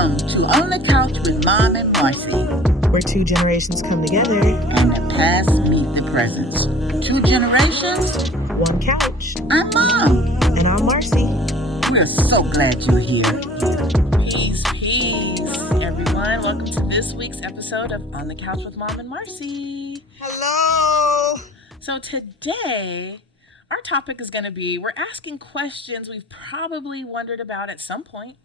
Welcome to On the Couch with Mom and Marcie, where two generations come together and the past meet the present. Two generations, one couch. I'm Mom. And I'm Marcie. We're so glad you're here. Peace, everyone. Welcome to this week's episode of On the Couch with Mom and Marcie. Hello. So today, our topic is going to be, we're asking questions we've probably wondered about at some point.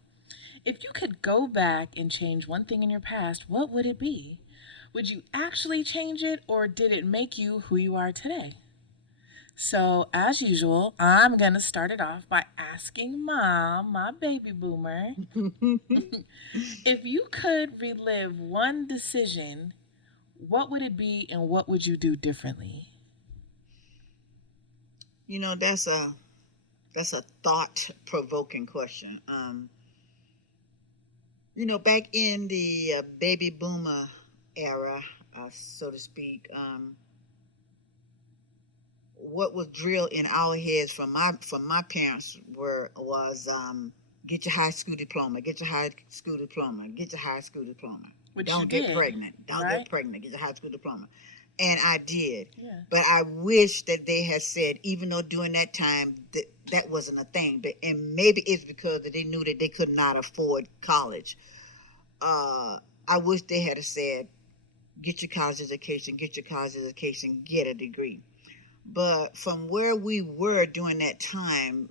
If you could go back and change one thing in your past, what would it be? Would you actually change it, or did it make you who you are today? So, as usual, I'm going to start it off by asking Mom, my baby boomer, if you could relive one decision, what would it be and what would you do differently? You know, that's a thought-provoking question. Back in the baby boomer era, so to speak, what was drilled in our heads from my parents was get your high school diploma, get your high school diploma, get your high school diploma. Which Don't you get did, pregnant. Don't right? get pregnant. Get your high school diploma. And I did. Yeah. But I wish that they had said, even though during that time that wasn't a thing, and maybe it's because they knew that they could not afford college. I wish they had said, get your college education, get a degree. But from where we were during that time,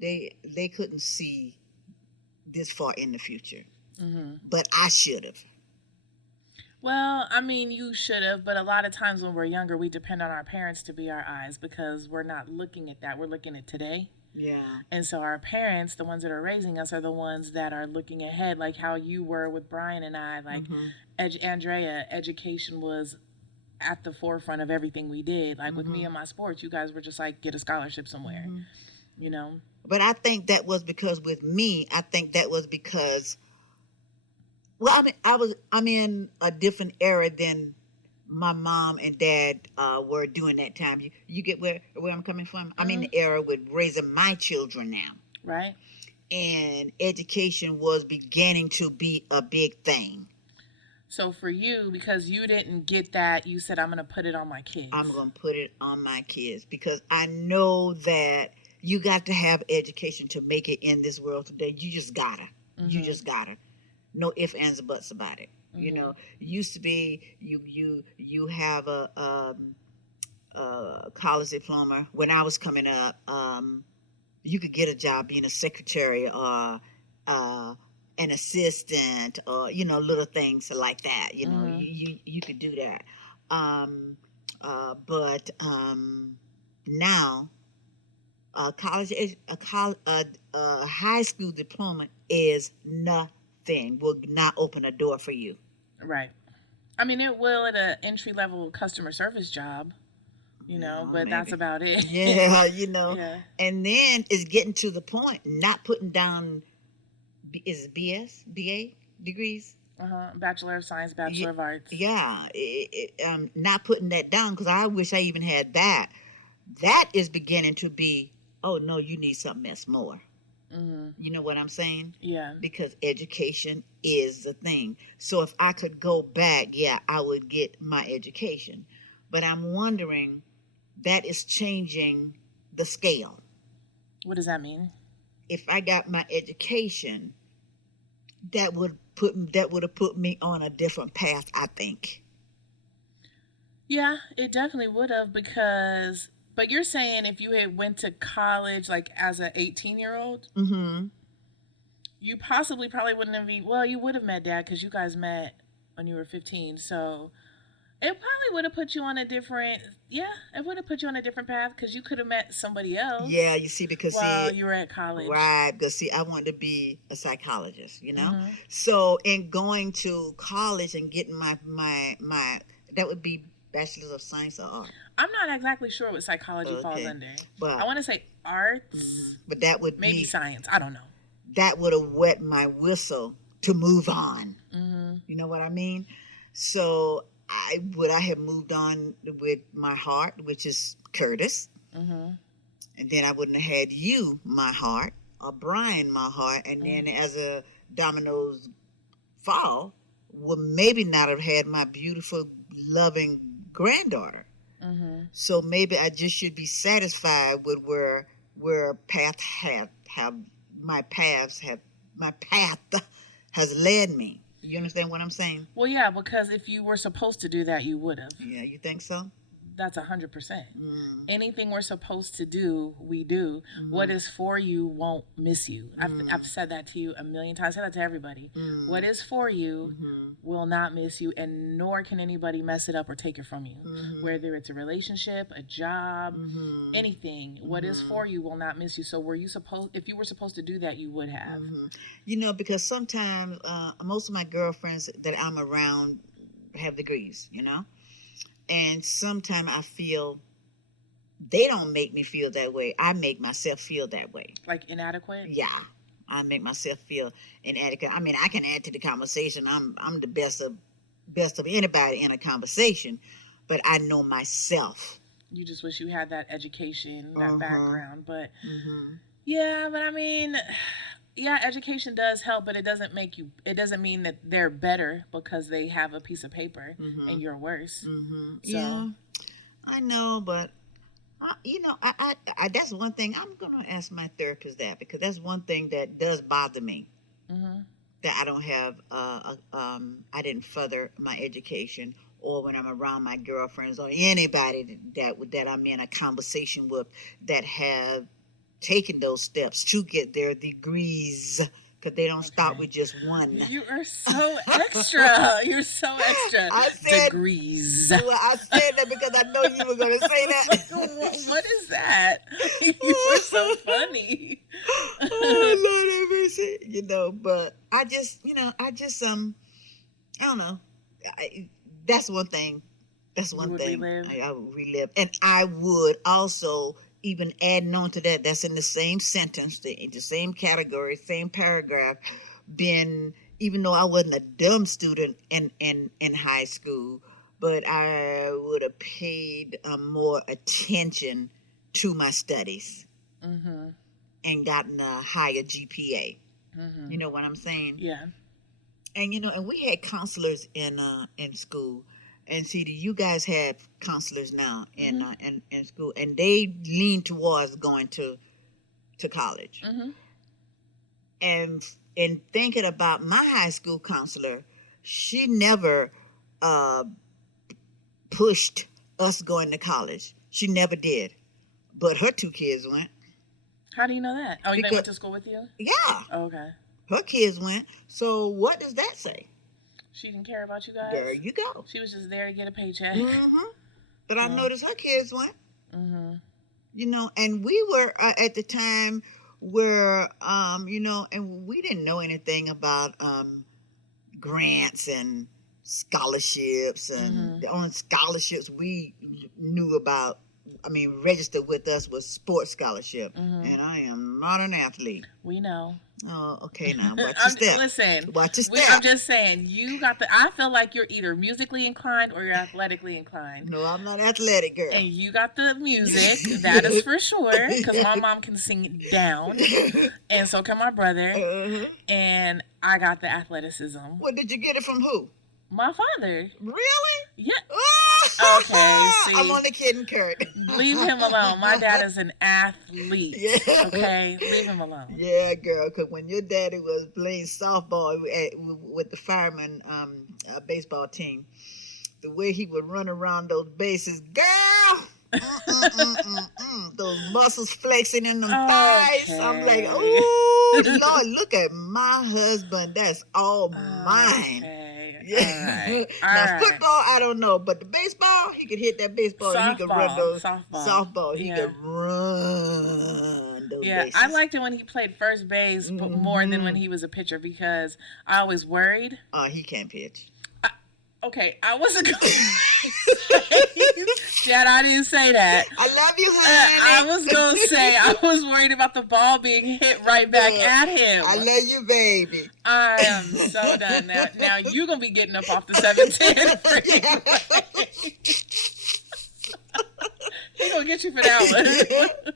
they couldn't see this far in the future. Mm-hmm. But I should have. Well, I mean, you should have, but a lot of times when we're younger, we depend on our parents to be our eyes because we're not looking at that. We're looking at today. Yeah. And so our parents, the ones that are raising us, are the ones that are looking ahead, like how you were with Brian and I. Like, Andrea, education was at the forefront of everything we did. Like, with me and my sports, you guys were just like, get a scholarship somewhere, you know? But I think that was because with me, well, I'm in a different era than my mom and dad were during that time. You get where I'm coming from? I'm in the era with raising my children now. Right. And education was beginning to be a big thing. So for you, because you didn't get that, you said, I'm going to put it on my kids. I'm going to put it on my kids because I know that you got to have education to make it in this world today. You just gotta. You just gotta. No ifs, ands, or buts about it. You know, used to be you have a college diploma. When I was coming up, you could get a job being a secretary or an assistant or little things like that. You could do that. But now a high school diploma is nothing. Will not open a door for you. Right. I mean, it will at an entry-level customer service job, but maybe. That's about it. Yeah, Yeah. And then it's getting to the point, not putting down, is it BA degrees? Bachelor of Science, Bachelor of Arts. Yeah. Not putting that down because I wish I even had that. That is beginning to be, oh, no, you need something else more. You know what I'm saying? Yeah. Because education is the thing. So if I could go back, I would get my education. But I'm wondering, that is changing the scale. What does that mean? If I got my education, that would have put me on a different path, I think. Yeah, it definitely would have because... But you're saying if you had went to college, like as an 18-year-old, you probably wouldn't have you would have met Dad because you guys met when you were 15. So it probably would have put you on a different path because you could have met somebody else. Yeah, you see, because while you were at college. Right, because I wanted to be a psychologist, So in going to college and getting my that would be Bachelor of Science or Art. I'm not exactly sure what psychology falls under. But I want to say arts. But that would maybe science. I don't know. That would have wet my whistle to move on. You know what I mean? So I have moved on with my heart, which is Curtis. And then I wouldn't have had you, my heart, or Brian, my heart. And then as a dominoes fall, would maybe not have had my beautiful, loving granddaughter. So maybe I just should be satisfied with where my path has led me. You understand what I'm saying? Well, yeah, because if you were supposed to do that, you would have. Yeah, you think so? That's 100%. Anything we're supposed to do, we do. What is for you won't miss you. I've said that to you a million times. I said that to everybody. What is for you will not miss you, and nor can anybody mess it up or take it from you. Whether it's a relationship, a job, anything. What is for you will not miss you. So if you were supposed to do that, you would have. You know, because sometimes most of my girlfriends that I'm around have degrees, you know? And sometimes I feel they don't make me feel that way. I make myself feel that way. Like inadequate? Yeah. I make myself feel inadequate. I mean, I can add to the conversation. I'm the best of anybody in a conversation, but I know myself. You just wish you had that education, that background. But yeah, but I mean, yeah, education does help, but it doesn't mean that they're better because they have a piece of paper and you're worse. So. Yeah, I know, but you know, I that's one thing I'm gonna ask my therapist that, because that's one thing that does bother me. That I don't have I didn't further my education, or when I'm around my girlfriends or anybody that I'm in a conversation with that have taking those steps to get their degrees, because they don't stop with just one. You are so extra. You're so extra. I said degrees. Well, I said that because I know you were going to say that. What is that? You were so funny. Oh, Lord have mercy. You know, but I don't know. That's one thing. That's one thing I would relive. And I would also, even adding on to that, that's in the same sentence, in the same category, same paragraph, even though I wasn't a dumb student in high school, but I would have paid more attention to my studies and gotten a higher GPA. You know what I'm saying? Yeah. And and we had counselors in school. And see, you guys have counselors now in school, and they lean towards going to college. And in thinking about my high school counselor, she never pushed us going to college. She never did. But her 2 kids went. How do you know that? Oh, they went to school with you? Yeah. Oh, okay. Her kids went. So what does that say? She didn't care about you guys? There you go. She was just there to get a paycheck. But I noticed her kids went. And we were at the time where, and we didn't know anything about grants and scholarships. And the only scholarships we knew about, registered with us was sports scholarship. And I am not an athlete. We know. Oh, okay now. Watch your step. Listen. Watch your step. I'm just saying, I feel like you're either musically inclined or you're athletically inclined. No, I'm not athletic, girl. And you got the music, that is for sure, because my mom can sing it down, and so can my brother, and I got the athleticism. Well, did you get it from who? My father. Really? Yeah. Oh! Okay, see. I'm only kidding, Kurt. Leave him alone. My dad is an athlete. Yeah. Okay? Leave him alone. Yeah, girl, because when your daddy was playing softball with the fireman baseball team, the way he would run around those bases, girl! Those muscles flexing in them thighs. I'm like, oh, Lord, look at my husband. That's all mine. Okay. Yeah. All right. Football, I don't know, but the baseball, he could hit that baseball. Softball, And he could run those softball. He could run those bases. I liked it when he played first base more than when he was a pitcher, because I always worried. He can't pitch. Okay, I wasn't going to say, Dad, I didn't say that. I love you, honey. I was going to say, I was worried about the ball being hit right back at him. I love you, baby. I am so done now. Now you're going to be getting up off the 710 freeway. He going to get you for that one.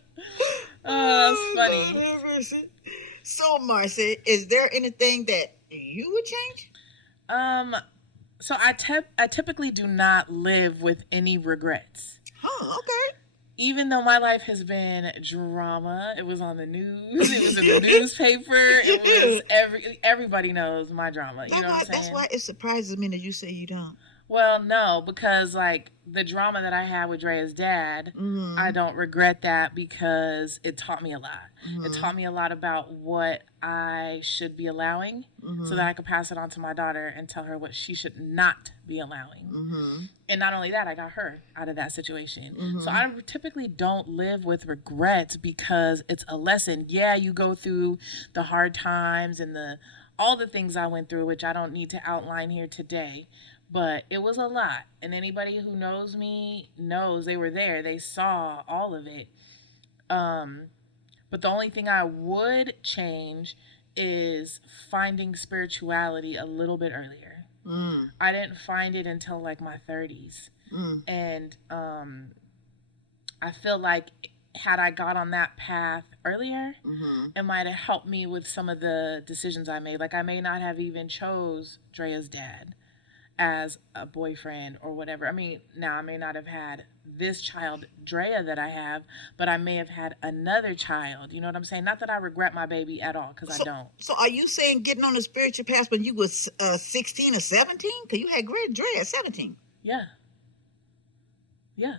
Oh, that's funny. So, Marcy, is there anything that you would change? Um, so I typically do not live with any regrets. Huh, okay. Even though my life has been drama, it was on the news, it was in the newspaper, it was everybody knows my drama. You know what I'm That's saying? why it surprises me that you say you don't. Well, no, because like the drama that I had with Drea's dad, I don't regret that because it taught me a lot. It taught me a lot about what I should be allowing so that I could pass it on to my daughter and tell her what she should not be allowing. And not only that, I got her out of that situation. So I typically don't live with regrets because it's a lesson. Yeah, you go through the hard times and all the things I went through, which I don't need to outline here today. But it was a lot. And anybody who knows me knows they were there. They saw all of it. But the only thing I would change is finding spirituality a little bit earlier. I didn't find it until like my 30s. And I feel like had I got on that path earlier, it might have helped me with some of the decisions I made. Like I may not have even chose Drea's dad as a boyfriend or whatever. I mean, now I may not have had this child, Drea, that I have, but I may have had another child. You know what I'm saying? Not that I regret my baby at all, because I don't. So are you saying getting on the spiritual path when you was 16 or 17? Because you had great Drea at 17. Yeah. Yeah.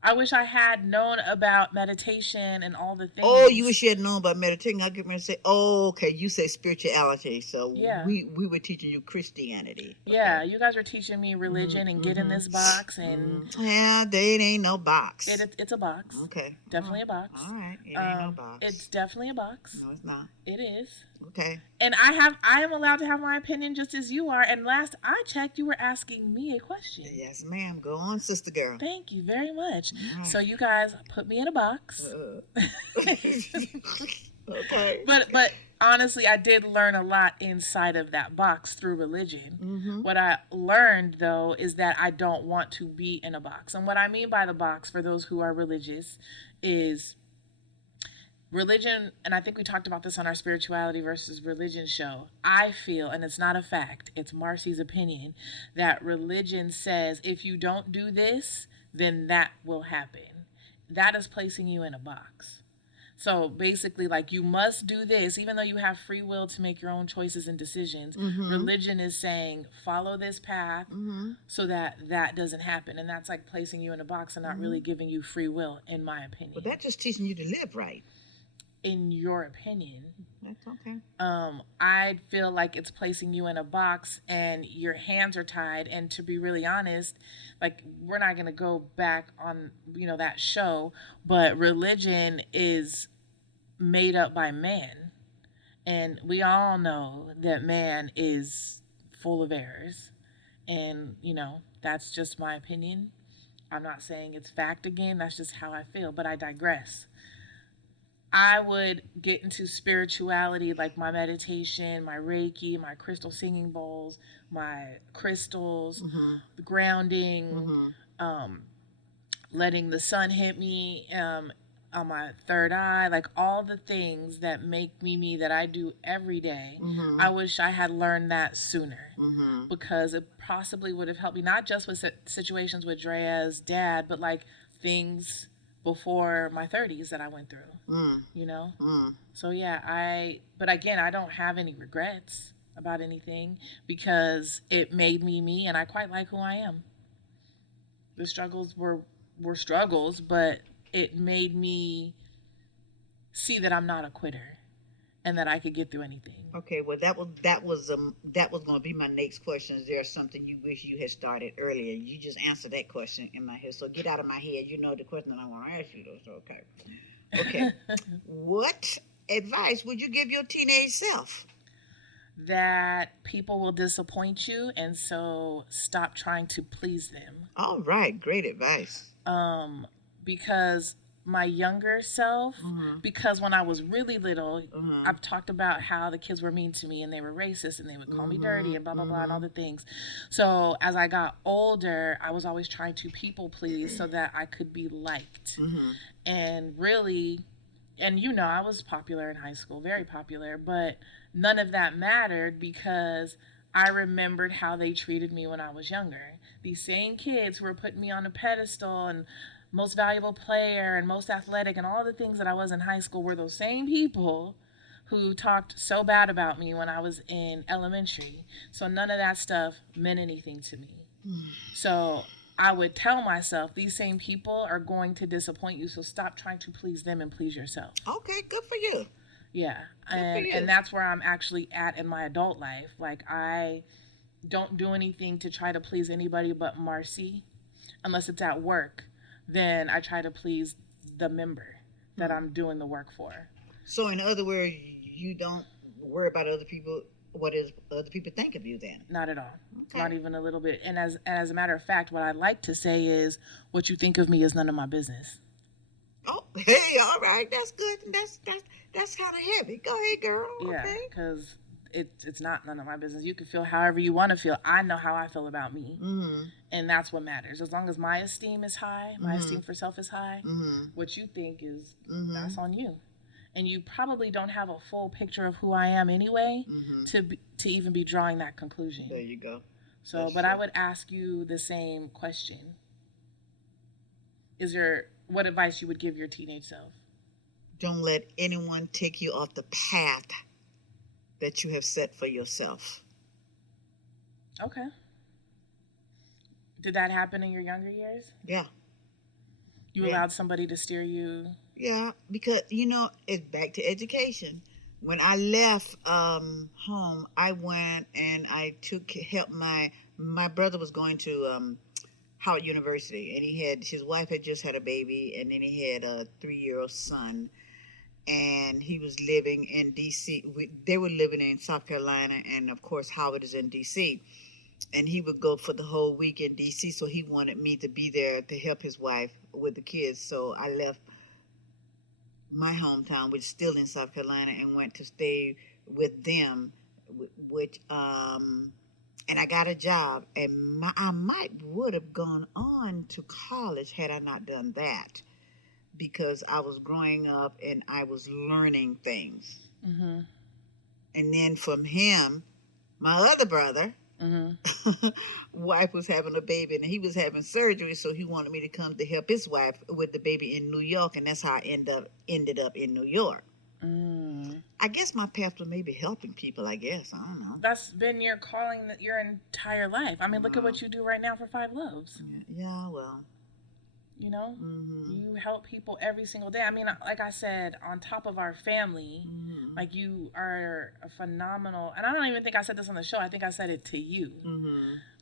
I wish I had known about meditation and all the things. Oh, you wish you had known about meditating. I get ready to say, oh, okay, you say spirituality. So yeah. we were teaching you Christianity. Okay. Yeah, you guys were teaching me religion and get in this box. And yeah, it ain't no box. It's a box. Okay. Definitely a box. All right. It ain't no box. It's definitely a box. No, it's not. It is. Okay. And I am allowed to have my opinion just as you are. And last I checked, you were asking me a question. Yes, ma'am. Go on, sister girl. Thank you very much. Right. So you guys put me in a box. Okay. But honestly, I did learn a lot inside of that box through religion. What I learned, though, is that I don't want to be in a box. And what I mean by the box, for those who are religious, is religion, and I think we talked about this on our spirituality versus religion show. I feel, and it's not a fact, it's Marcy's opinion, that religion says if you don't do this, then that will happen. That is placing you in a box. So basically, like, you must do this, even though you have free will to make your own choices and decisions. Religion is saying, follow this path so that doesn't happen. And that's like placing you in a box and not really giving you free will, in my opinion. Well, that's just teaching you to live right. In your opinion. That's okay. I feel like it's placing you in a box and your hands are tied. And to be really honest, like, we're not going to go back on, that show, but religion is made up by man. And we all know that man is full of errors. And, that's just my opinion. I'm not saying it's fact again. That's just how I feel, but I digress. I would get into spirituality, like my meditation, my Reiki, my crystal singing bowls, my crystals, the grounding, letting the sun hit me on my third eye, like all the things that make me that I do every day. I wish I had learned that sooner because it possibly would have helped me, not just with situations with Drea's dad, but like things before my 30s that I went through, So yeah, but again, I don't have any regrets about anything because it made me, and I quite like who I am. The struggles were struggles, but it made me see that I'm not a quitter and that I could get through anything. Okay, well, that was going to be my next question. Is there something you wish you had started earlier? You just answered that question in my head, so get out of my head. You know the question that I want to ask you, though. So okay. What advice would you give your teenage self? That people will disappoint you, and so stop trying to please them. All right, great advice. Because my younger self, because when I was really little, I've talked about how the kids were mean to me and they were racist and they would call me dirty and blah, blah, blah, and all the things. So as I got older, I was always trying to people please so that I could be liked. And really, and I was popular in high school, very popular, but none of that mattered because I remembered how they treated me when I was younger. These same kids who were putting me on a pedestal and most valuable player and most athletic and all the things that I was in high school were those same people who talked so bad about me when I was in elementary. So none of that stuff meant anything to me. So I would tell myself, these same people are going to disappoint you, so stop trying to please them and please yourself. Okay, good for you. Yeah. Good for you. And that's where I'm actually at in my adult life. Like, I don't do anything to try to please anybody but Marcie. Unless it's at work, then I try to please the member that I'm doing the work for. So in other words, you don't worry about other people, what is other people think of you then? Not at all. Okay. Not even a little bit. And as a matter of fact, what I like to say is, what you think of me is none of my business. Oh, hey, all right, that's good. That's kind of heavy. Go ahead, girl. Yeah, Okay. because it's not none of my business. You can feel however you want to feel. I know how I feel about me, and that's what matters. As long as my esteem is high, my esteem for self is high, what you think is that's on you. And you probably don't have a full picture of who I am anyway to even be drawing that conclusion. There you go. So, That's but true. I would ask you the same question. What advice you would give your teenage self? Don't let anyone take you off the path that you have set for yourself. Okay. Did that happen in your younger years? Yeah. You Yeah. allowed somebody to steer you? Yeah, because it's back to education. When I left home, I went and I help my brother was going to Howard University, and his wife had just had a baby, and then he had a 3-year-old son, and he was living in D.C. They were living in South Carolina, and of course Howard is in D.C. And he would go for the whole week in D.C. So he wanted me to be there to help his wife with the kids. So I left my hometown, which is still in South Carolina, and went to stay with them, which and I got a job, and I might would have gone on to college had I not done that, because I was growing up and I was learning things. Mm-hmm. And then from him, my other brother, wife was having a baby, and he was having surgery, so he wanted me to come to help his wife with the baby in New York, and that's how I ended up in New York. I guess my path was maybe helping people, I guess. I don't know. That's been your calling your entire life. I mean, look at what you do right now for Five Loaves. Yeah, well. You help people every single day. I mean, like I said, on top of our family, like, you are a phenomenal, and I don't even think I said this on the show. I think I said it to you.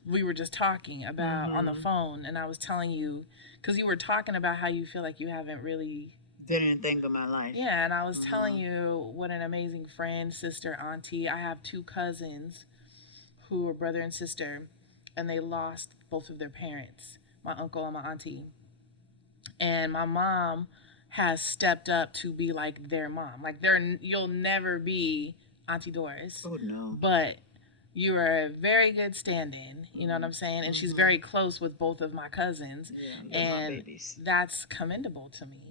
We were just talking about on the phone, and I was telling you, because you were talking about how you feel like you haven't really did anything but my life. Yeah, and I was telling you what an amazing friend, sister, auntie. I have 2 cousins who are brother and sister, and they lost both of their parents, my uncle and my auntie. And my mom has stepped up to be like their mom. Like, you'll never be Auntie Doris. Oh, no. But you are a very good stand-in, you know what I'm saying? And she's very close with both of my cousins. Yeah, and my babies. That's commendable to me.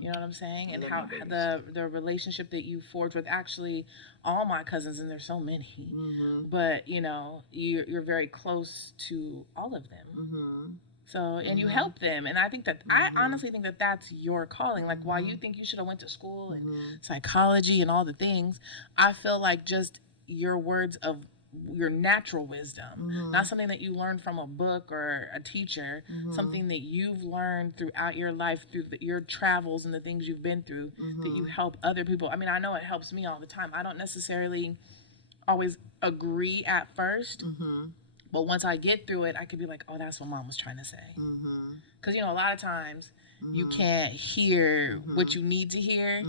You know what I'm saying? And how the relationship that you forge with actually all my cousins, and there's so many. But, you're very close to all of them. So, and you help them. And I think that, I honestly think that that's your calling. Like, while you think you should have went to school and psychology and all the things, I feel like just your words of your natural wisdom, not something that you learned from a book or a teacher, something that you've learned throughout your life, through your travels and the things you've been through, that you help other people. I mean, I know it helps me all the time. I don't necessarily always agree at first, but once I get through it, I could be like, oh, that's what Mom was trying to say. Because, a lot of times you can't hear what you need to hear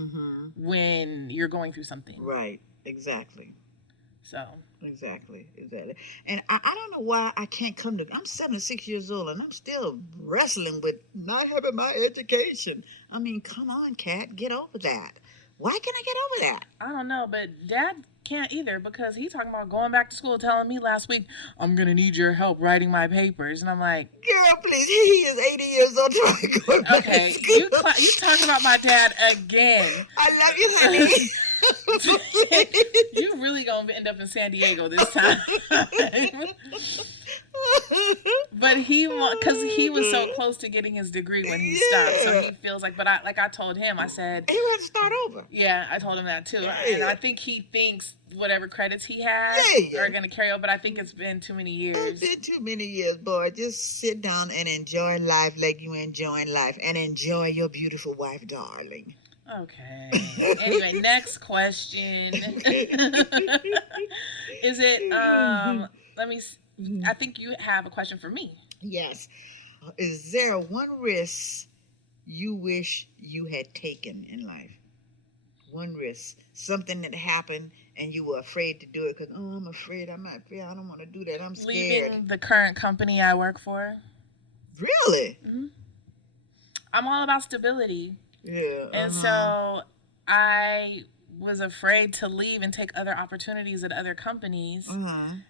when you're going through something. Right, exactly. So. Exactly. And I don't know why I can't I'm 76 years old, and I'm still wrestling with not having my education. I mean, come on, Kat, get over that. Why can't I get over that? I don't know, but Dad can't either because he's talking about going back to school, telling me last week, I'm going to need your help writing my papers. And I'm like, girl, please, he is 80 years old trying to go back okay, to school. you talking about my dad again. I love you, honey. You really going to end up in San Diego this time. But because he was so close to getting his degree when he stopped, so he feels like. But I told him, I said he want to start over. Yeah, I told him that too, and I think he thinks whatever credits he has are going to carry over. But I think it's been too many years. It's been too many years, boy. Just sit down and enjoy life like you enjoying life, and enjoy your beautiful wife, darling. Okay. Anyway, next question. Is it? Let me. I think you have a question for me. Yes. Is there one risk you wish you had taken in life? One risk. Something that happened and you were afraid to do it because, I'm afraid I might fail. I don't want to do that. I'm scared. Leaving the current company I work for. Really? Mm-hmm. I'm all about stability. Yeah. And so I was afraid to leave and take other opportunities at other companies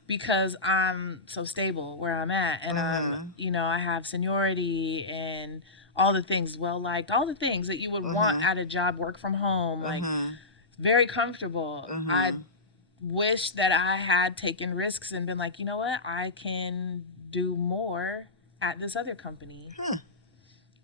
because I'm so stable where I'm at, and I have seniority and all the things, well-liked, all the things that you would want at a job, work from home, like very comfortable. I wish that I had taken risks and been like, you know what, I can do more at this other company.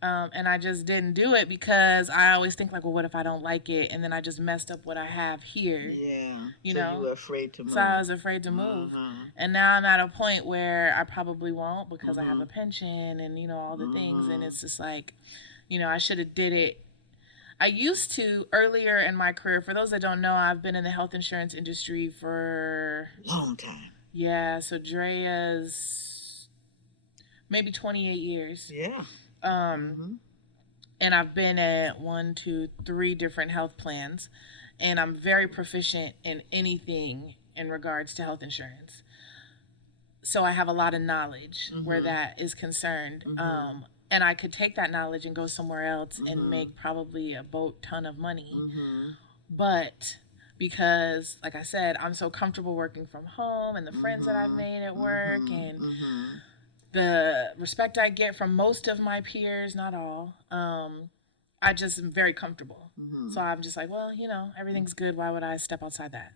And I just didn't do it because I always think like, well, what if I don't like it? And then I just messed up what I have here. Yeah. You so know? you were afraid to move. So I was afraid to move. And now I'm at a point where I probably won't because I have a pension and, all the things. And it's just like, I should have did it. I used to earlier in my career. For those that don't know, I've been in the health insurance industry for... long time. Yeah. So Drea's maybe 28 years. Yeah. And I've been at 1, 2, 3 different health plans, and I'm very proficient in anything in regards to health insurance. So I have a lot of knowledge where that is concerned. And I could take that knowledge and go somewhere else and make probably a boat ton of money. But because, like I said, I'm so comfortable working from home and the friends that I've made at work and the respect I get from most of my peers, not all, I just am very comfortable. So I'm just like, well, everything's good. Why would I step outside that?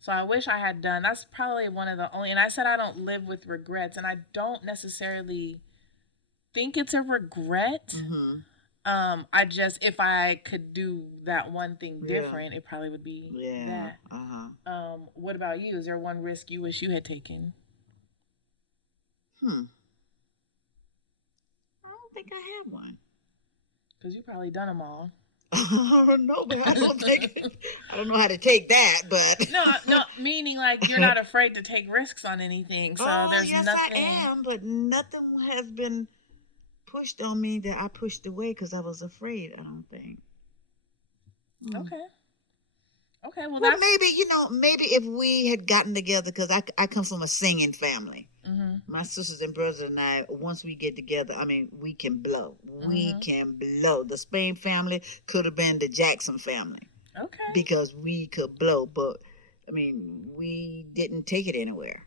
So I wish I had done. That's probably one of the only, and I said I don't live with regrets, and I don't necessarily think it's a regret. I just, if I could do that one thing different, it probably would be that. What about you? Is there one risk you wish you had taken? I don't think I have one. Because you probably done them all. No, but I don't know how to take that, but... No, meaning like you're not afraid to take risks on anything, so there's yes, nothing... I am, but nothing has been pushed on me that I pushed away because I was afraid, I don't think. Okay, well that's... maybe if we had gotten together, because I come from a singing family. My sisters and brothers and I, once we get together, we can blow. We can blow. The Spain family could have been the Jackson family. Okay. Because we could blow, but, we didn't take it anywhere.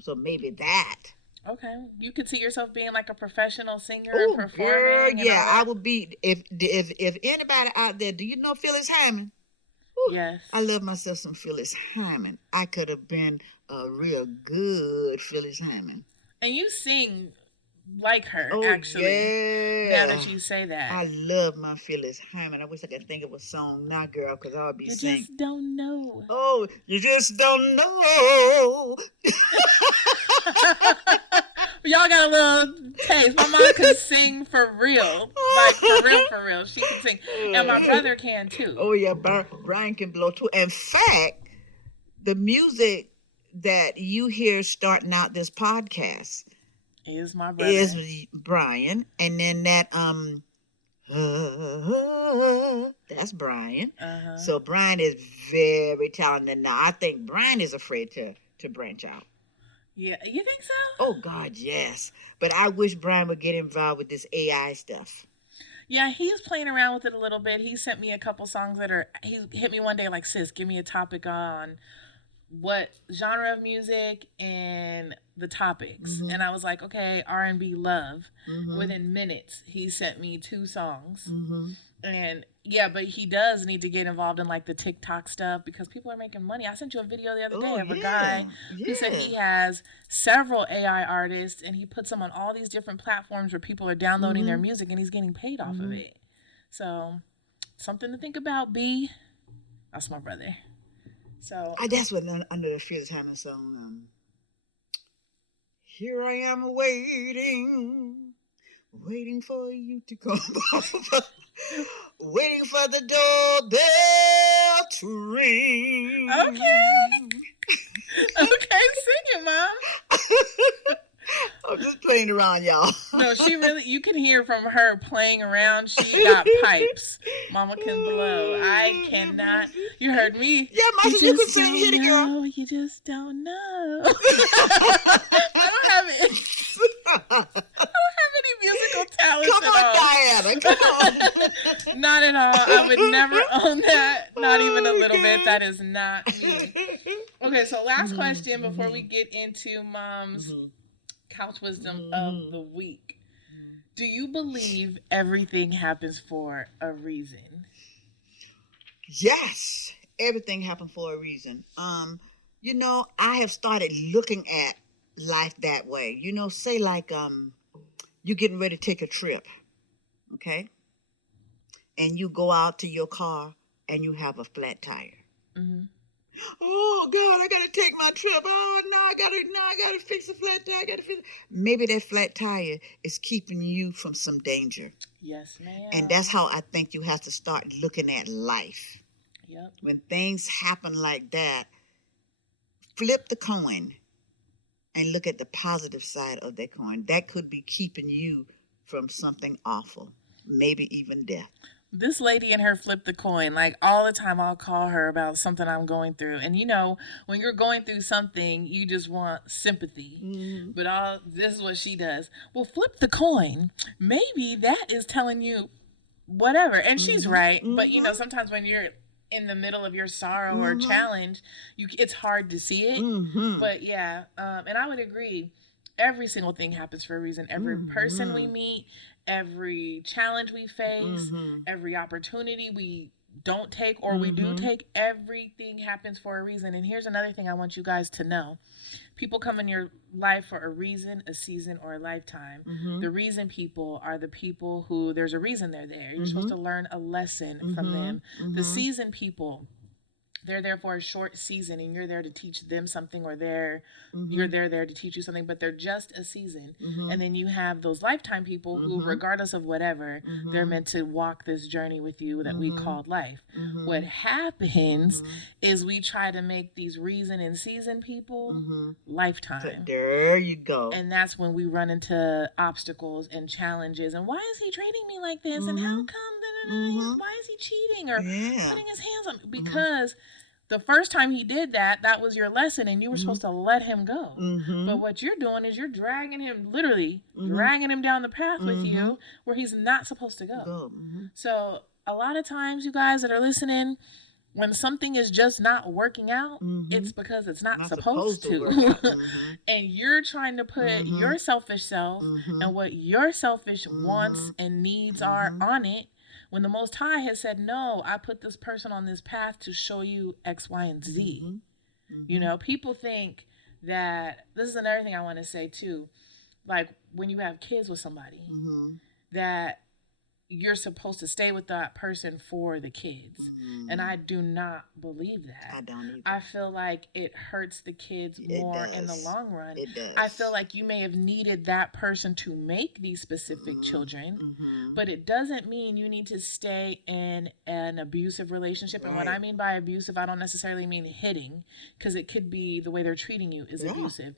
So maybe that. Okay. You could see yourself being like a professional singer and performing? Girl, yeah, I would be. If anybody out there, do you know Phyllis Hyman? Yes. I love myself some Phyllis Hyman. I could have been a real good Phyllis Hyman. And you sing like her, actually. Yeah. Now that you say that. I love my Phyllis Hyman. I wish I could think of a song now, girl, because I'll be singing. You just don't know. Oh, you just don't know. Y'all got a little taste. My mom can sing for real. Like, for real. She can sing. And my brother can, too. Oh, yeah. Brian can blow, too. In fact, the music that you hear starting out this podcast is my brother. Is Brian. And then that, that's Brian. So Brian is very talented. Now, I think Brian is afraid to branch out. Yeah, you think so? Oh, God, yes. But I wish Brian would get involved with this AI stuff. Yeah, he's playing around with it a little bit. He sent me a couple songs that are. He hit me one day like, "Sis, give me a topic on what genre of music and the topics." Mhm. And I was like, "Okay, R&B love." Mhm. Within minutes, he sent me two songs. Mhm. And yeah, but he does need to get involved in like the TikTok stuff because people are making money. I sent you a video the other Oh day of a yeah. guy who said Yeah. he has several AI artists and he puts them on all these different platforms where people are downloading their Mhm. music and he's getting paid off of Mhm. it. So, something to think about, B. That's my brother. So, That's what under the Fearless Hannah song. Here I am waiting, waiting for you to come, waiting for the doorbell to ring. okay. Okay, sing it, Mom. I'm just playing around, y'all. No, she really, you can hear from her playing around. She got pipes. Mama can blow. I cannot. You heard me. Yeah, You Marcia, you can just sing. don't Hit it, girl. know. You just don't know. I don't have it. I don't have any musical talents Come at on, all. Diana. Come on. Not at all. I would never own that. Not even a little bit. That is not me. Okay, so last question before we get into Mom's couch wisdom of the week. Do you believe everything happens for a reason? Yes, everything happened for a reason. I have started looking at life that way. Say like you getting ready to take a trip, okay? And you go out to your car and you have a flat tire. Mm-hmm. Oh God, I gotta take my trip. Oh no, I gotta fix the flat tire. I gotta fix. Maybe that flat tire is keeping you from some danger. Yes, ma'am. And that's how I think you have to start looking at life. Yep. When things happen like that, flip the coin and look at the positive side of that coin. That could be keeping you from something awful, maybe even death. This lady and her flip the coin. Like all the time, I'll call her about something I'm going through. And when you're going through something, you just want sympathy. Mm-hmm. But this is what she does. Well, flip the coin. Maybe that is telling you whatever. And she's right. But sometimes when you're in the middle of your sorrow or challenge, it's hard to see it. But yeah, and I would agree. Every single thing happens for a reason. Every person we meet, every challenge we face, every opportunity we don't take or we do take, everything happens for a reason. And here's another thing I want you guys to know. People come in your life for a reason, a season, or a lifetime. The reason people are the people who there's a reason they're there. You're supposed to learn a lesson from them. The season people, they're there for a short season and you're there to teach them something or you're there to teach you something, but they're just a season. And then you have those lifetime people who, regardless of whatever, they're meant to walk this journey with you that we called life. What happens is we try to make these reason and season people lifetime. There you go. And that's when we run into obstacles and challenges. And why is he treating me like this? And how come? Why is he cheating or putting his hands on me? Because the first time he did that, that was your lesson, and you were supposed to let him go. But what you're doing is you're dragging him, literally dragging him down the path with you where he's not supposed to go. So a lot of times, you guys that are listening, when something is just not working out, it's because it's not supposed to. Work out. And you're trying to put your selfish self and what your selfish wants and needs are on it. When the Most High has said, no, I put this person on this path to show you X, Y, and Z. People think that, this is another thing I want to say too, like when you have kids with somebody, that you're supposed to stay with that person for the kids. And I do not believe that. I don't either. I feel like it hurts the kids more in the long run. It does. I feel like you may have needed that person to make these specific children, but it doesn't mean you need to stay in an abusive relationship. And what I mean by abusive, I don't necessarily mean hitting, because it could be the way they're treating you is abusive.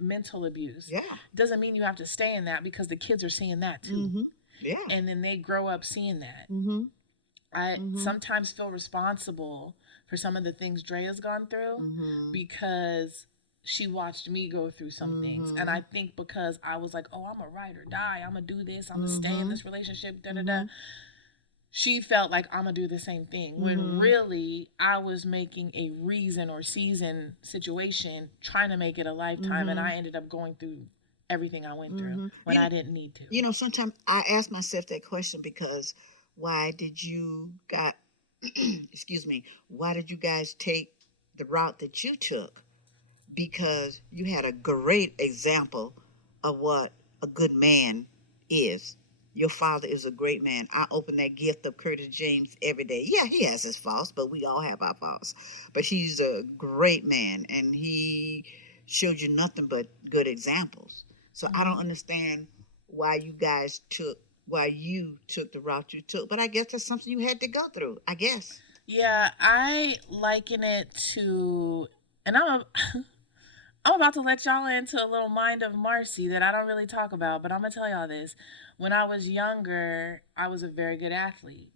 Mental abuse. Yeah. Doesn't mean you have to stay in that, because the kids are seeing that too. Yeah. And then they grow up seeing that. I sometimes feel responsible for some of the things Drea's gone through because she watched me go through some things. And I think because I was like, oh, I'm a ride or die, I'm going to do this, I'm going to stay in this relationship, da da da. She felt like I'm going to do the same thing. When really I was making a reason or season situation, trying to make it a lifetime. And I ended up going through everything I went through when I didn't need to. You know, sometimes I ask myself that question because why did you got, excuse me, why did you guys take the route that you took? Because you had a great example of what a good man is. Your father is a great man. I open that gift of Curtis James every day. Yeah, he has his faults, but we all have our faults. But he's a great man, and he showed you nothing but good examples. So I don't understand why you took the route you took. But I guess that's something you had to go through, I guess. Yeah, I liken it to, and I'm about to let y'all into a little mind of Marcie that I don't really talk about, but I'm going to tell y'all this. When I was younger, I was a very good athlete.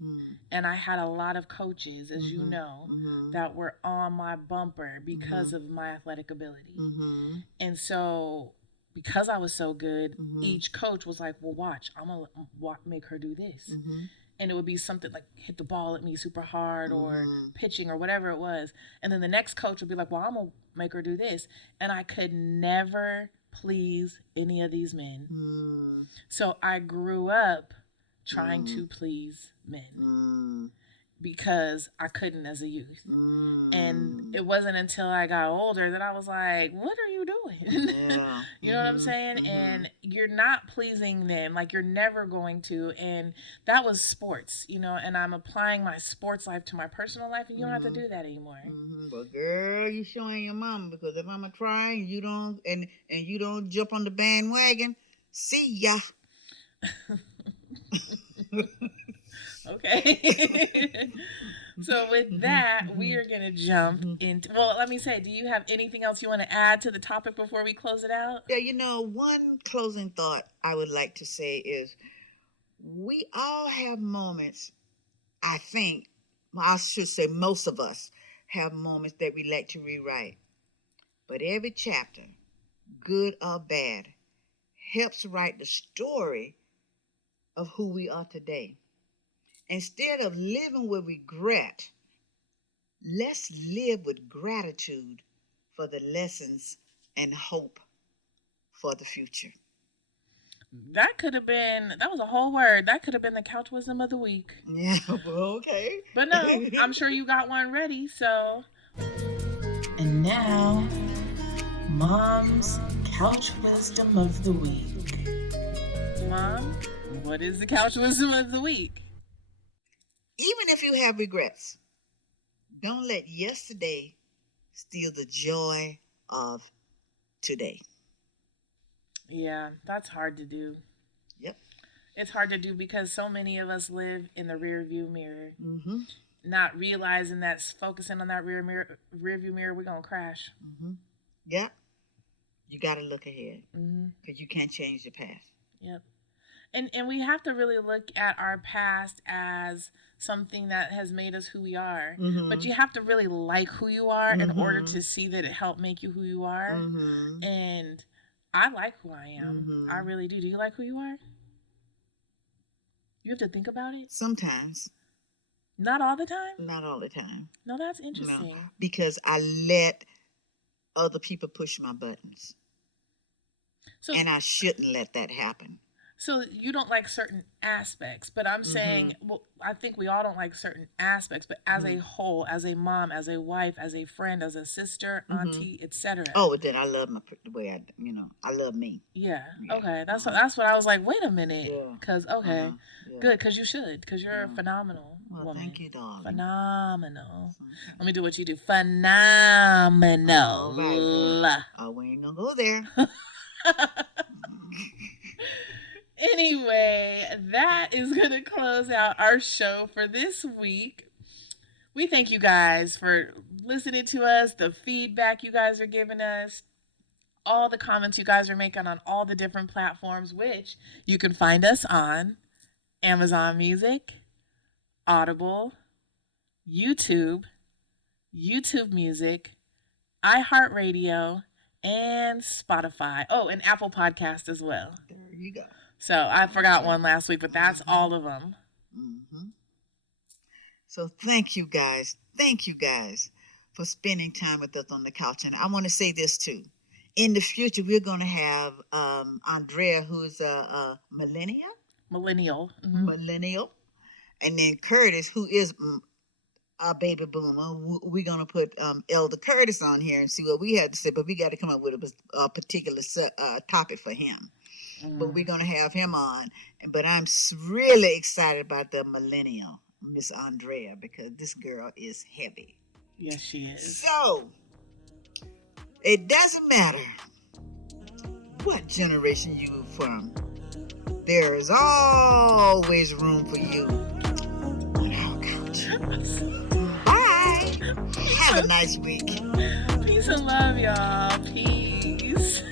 And I had a lot of coaches, as you know, that were on my bumper because of my athletic ability. And so, because I was so good, each coach was like, well, watch, I'm going to make her do this. And it would be something like hit the ball at me super hard or pitching or whatever it was. And then the next coach would be like, well, I'm going to make her do this. And I could never please any of these men. So I grew up trying to please men because I couldn't as a youth. And it wasn't until I got older that I was like, what are you doing? Yeah. You know what I'm saying? And you're not pleasing them, like you're never going to. And that was sports, you know, and I'm applying my sports life to my personal life, and you don't have to do that anymore. But girl, you showing your mama, because if I'm trying, you don't, and you don't jump on the bandwagon, see ya. Okay. So with that, we are going to jump into, well, let me say, do you have anything else you want to add to the topic before we close it out? Yeah, you know, one closing thought I would like to say is we all have moments, I think, I should say most of us have moments that we like to rewrite. But every chapter, good or bad, helps write the story of who we are today. Instead of living with regret, let's live with gratitude for the lessons and hope for the future. That was a whole word. That could have been the couch wisdom of the week. Yeah, well, okay. But no, I'm sure you got one ready, so. And now, Mom's couch wisdom of the week. Mom, what is the couch wisdom of the week? Even if you have regrets, don't let yesterday steal the joy of today. Yeah, that's hard to do. Yep. It's hard to do because so many of us live in the rear view mirror. Not realizing that focusing on that rear view mirror, we're going to crash. Yep. You got to look ahead because you can't change the past. Yep. And we have to really look at our past as something that has made us who we are. But you have to really like who you are in order to see that it helped make you who you are. And I like who I am. I really do. Do you like who you are? You have to think about it? Sometimes. Not all the time? Not all the time. No, that's interesting. No, because I let other people push my buttons. And I shouldn't let that happen. So you don't like certain aspects, but I'm saying, well, I think we all don't like certain aspects, but as a whole, as a mom, as a wife, as a friend, as a sister, auntie, etc. Oh, then I love the way I love me. Yeah. Okay. That's what I was like. Wait a minute. Because good. Because you should. Because you're a phenomenal woman. Thank you, darling. Phenomenal. Let me do what you do. Phenomenal. Oh, we ain't gonna go there. Anyway, that is going to close out our show for this week. We thank you guys for listening to us, the feedback you guys are giving us, all the comments you guys are making on all the different platforms, which you can find us on Amazon Music, Audible, YouTube Music, iHeartRadio, and Spotify. Oh, and Apple Podcast as well. There you go. So I forgot one last week, but that's all of them. Mm-hmm. So thank you guys. Thank you guys for spending time with us on the couch. And I want to say this too. In the future, we're going to have Andrea, who's a millennial. Mm-hmm. Millennial. And then Curtis, who is a baby boomer. We're going to put Elder Curtis on here and see what we had to say. But we got to come up with a particular topic for him. But we're going to have him on. But I'm really excited about the millennial, Miss Andrea, because this girl is heavy. Yes, she is. So, it doesn't matter what generation you're from. There is always room for you on our couch. Bye. Have a nice week. Peace and love, y'all. Peace.